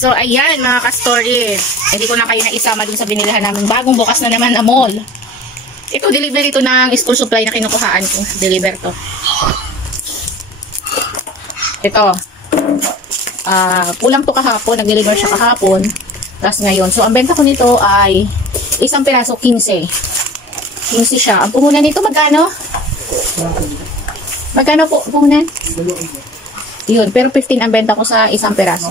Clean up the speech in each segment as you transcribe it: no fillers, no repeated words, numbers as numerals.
So, ayan mga ka-story. Hindi ko na kayo na isama dun sa binilihan namin. Bagong bukas na naman na mall. Ito, delivery ito ng school supply na kinukuhaan ko. Deliver to. Ito. Kulang to kahapon. Nag-deliver siya kahapon. Tapos ngayon. So, ang benta ko nito ay isang piraso, 15. 15 siya. Ang puhunan nito, magkano? Magkano po puhunan? Yun. Pero 15 ang benta ko sa isang piraso.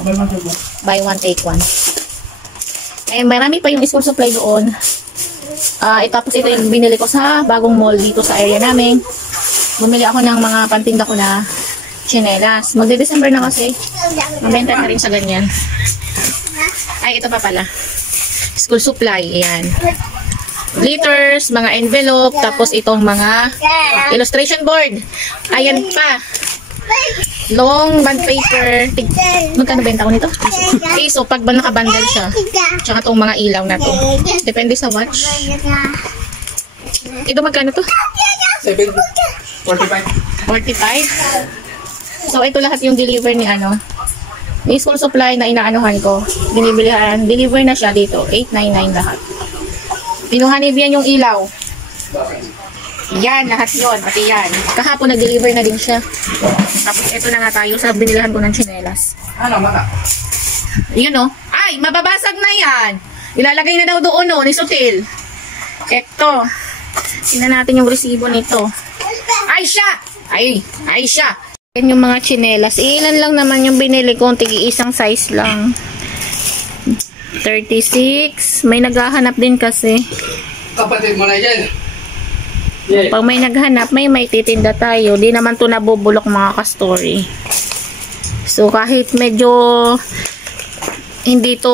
Buy one, take one. Eh, marami pa yung school supply doon. Tapos ito yung binili ko sa bagong mall dito sa area namin. Bumili ako ng mga pantinda ko na tsinelas. Magde-December na kasi. Mabenta na rin sa ganyan. Ay, ito pa pala. School supply. Ayan. Glitters, mga envelope, tapos itong mga illustration board. Ayan pa. Long band paper. Magkano benta ko nito? Piso. Pag ba nakabundle siya. Tsaka itong mga ilaw na to. Depende sa watch. Ito magkano to? 45. 45? So, ito lahat yung deliver ni May school supply na inaanuhan ko. Binibilihan. Deliver na siya dito. 899 lahat. Pinuhanib yan yung ilaw. Yan, lahat yun. Pati yan. Kahapon nag-deliver na din siya. Tapos ito na nga tayo sa binilihan ko ng tsinelas. Ano, mata? Yun o. Ay, mababasag na yan. Ilalagay na daw doon o, ni Sutil. Ito. Tingnan natin yung resibo nito. Ay, siya! Ay, siya! Yan yung mga tsinelas. Ilan lang naman yung binili ko. Tigi-isang size lang. 36. May naghahanap din kasi. Kapatid mo na yan. Pag may naghanap, may titinda tayo. Di naman to nabubulok mga ka-story. So, kahit medyo hindi to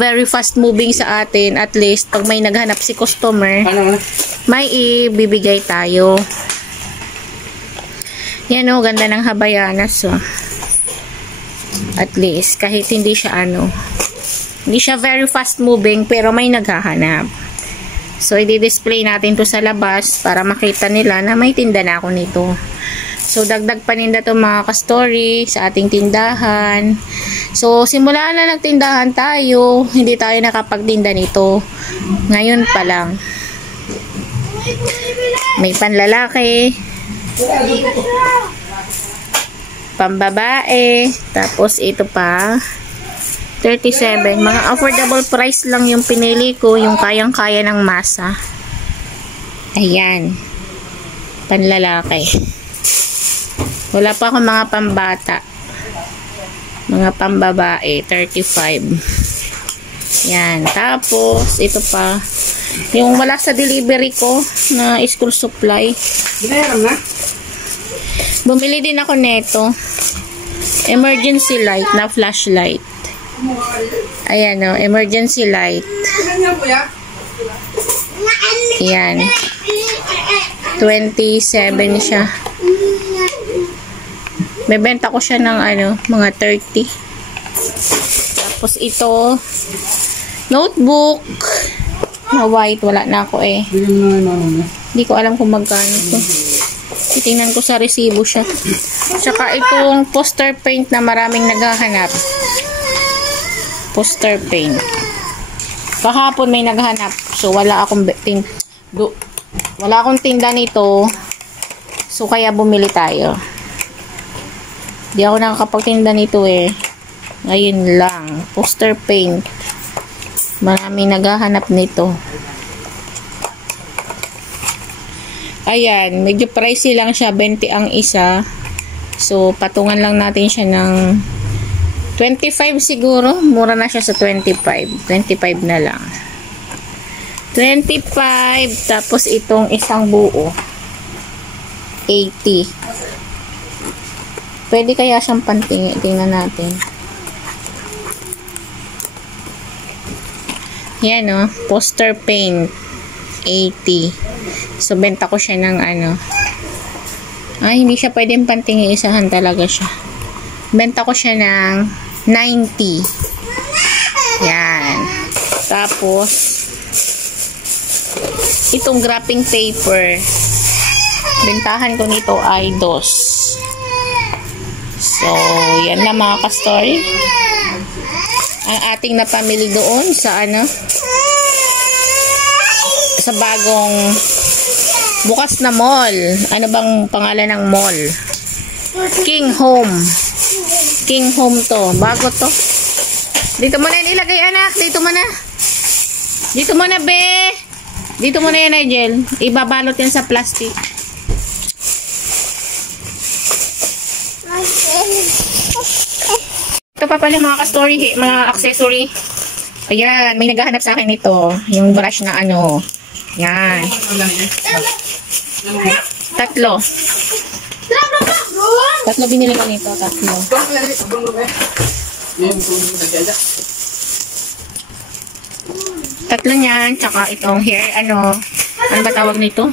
very fast moving sa atin, at least, pag may naghanap si customer, may ibibigay tayo. Yan o, ganda ng Habayanas. So. At least, kahit hindi siya hindi siya very fast moving, pero may naghahanap. So, i-display natin to sa labas para makita nila na may tinda na ako nito. So, dagdag paninda to mga ka-story sa ating tindahan. So, simula na nagtindahan tayo, hindi tayo nakapagtinda nito. Ngayon pa lang. May panlalaki, pambabae, tapos ito pa. 37. Mga affordable price lang yung pinili ko. Yung kayang-kaya ng masa. Ayan. Panlalaki. Wala pa akong mga pambata. Mga pambabae. 35. Yan. Tapos, ito pa. Yung wala sa delivery ko na school supply. Ginayaran na? Bumili din ako neto. Emergency light na flashlight. Ayan o, emergency light. Ayan. 27 siya. Bebenta ko siya ng mga 30. Tapos ito, notebook. Na white, wala na ako eh. Hindi ko alam kung magkano ito. Titingnan ko sa resibo siya. Tsaka itong poster paint na maraming naghahanap. Poster paint. Kahapon may naghanap. So, wala akong tinda nito. So, kaya bumili tayo. Di ako nakakapagtinda nito eh. Ngayon lang. Poster paint. Maraming naghahanap nito. Ayan. Medyo pricey lang siya. 20 ang isa. So, patungan lang natin siya ng 25 siguro. Mura na siya sa 25. 25 na lang. 25. Tapos itong isang buo. 80. Pwede kaya siyang pantingin. Tingnan natin. Yan o. Poster paint. 80. So, benta ko siya ng Ay, hindi siya pwedeng pantingin. Isahan talaga siya. Benta ko siya ng 90. Yan. Tapos, itong wrapping paper. Bentahan ko nito ay 2. So, yan na mga ka-story. ang ating napamili doon sa ano, sa bagong bukas na mall. Ano bang pangalan ng mall? King Home. King Home to. Bago to. Dito mo na yan ilagay, anak. Dito mo na. Dito mo na, be. Dito mo na yan, Nigel. Ibabalot yan sa plastic. Ito pa pala mga ka-story, mga accessory. Ayan, may naghahanap sa akin ito. Yung brush na ano. Yan. Tatlo. Tatlo binili ko nito. Tatlo. Tatlo niyan. Tsaka itong hair, ano ba tawag nito?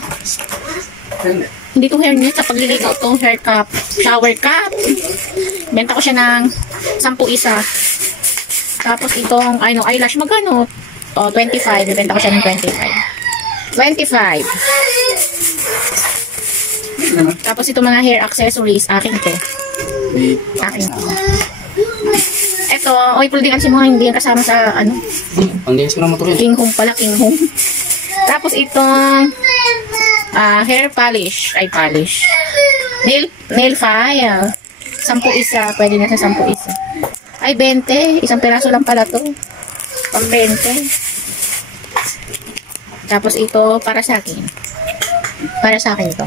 Hindi to hair niya. Sa pagliligaw to, hair cap. Shower cap. Benta ko siya ng 10 isa. Tapos itong, eyelash, magkano? 25. Benta ko siya ng 25. 25. Tapos ito mga hair accessories, akin to. Akin to. Ito, pwede kasi mga hindi kasama sa, King Home pala, King Home. Tapos itong, hair polish, polish. Nail file. 10 isa, pwede na sa 10 isa. 20. Isang peraso lang pala to. Pang 20. Tapos ito, para sa akin. Para sa akin ito.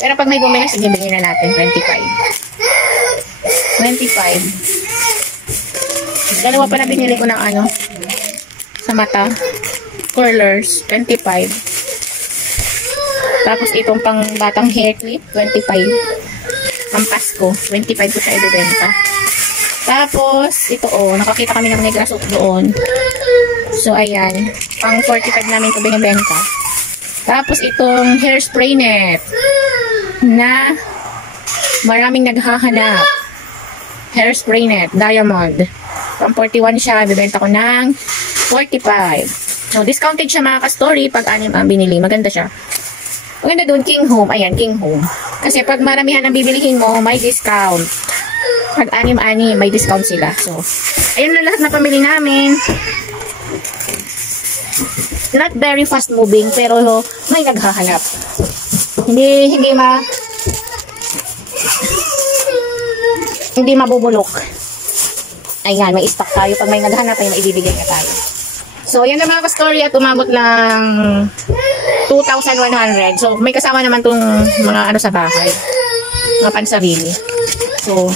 Pero pag may bumili, sige, bigyan na natin. 25. 25. Dalawa pa na binili ko ng sa mata. Curlers. 25. Tapos itong pang batang hair clip. 25. Ang Pasko. 25 ko siya ibibenta. Tapos, ito nakakita kami ng Negra soap doon. So, ayan. Pang 45 namin ito binibenta. Tapos, itong hairspray net na maraming naghahanap. Hairspray net, diamond. Pang 41 siya, bibenta ko ng 45. So, discounted siya mga ka-story pag 6 ang binili. Maganda siya. Maganda doon, King Home. Ayan, King Home. Kasi pag maramihan ang bibilihin mo, may discount. Pag 6, may discount sila. So, ayun na lahat na pamili namin. Not very fast moving, pero may naghahanap. Hindi mabubulok. Ayan, may stock tayo. Pag may naghahanap, ay maibibigay na tayo. So, yan na mga ka-story at umabot ng 2,100. So, may kasama naman tong mga sa bahay. Mga pansarili. So,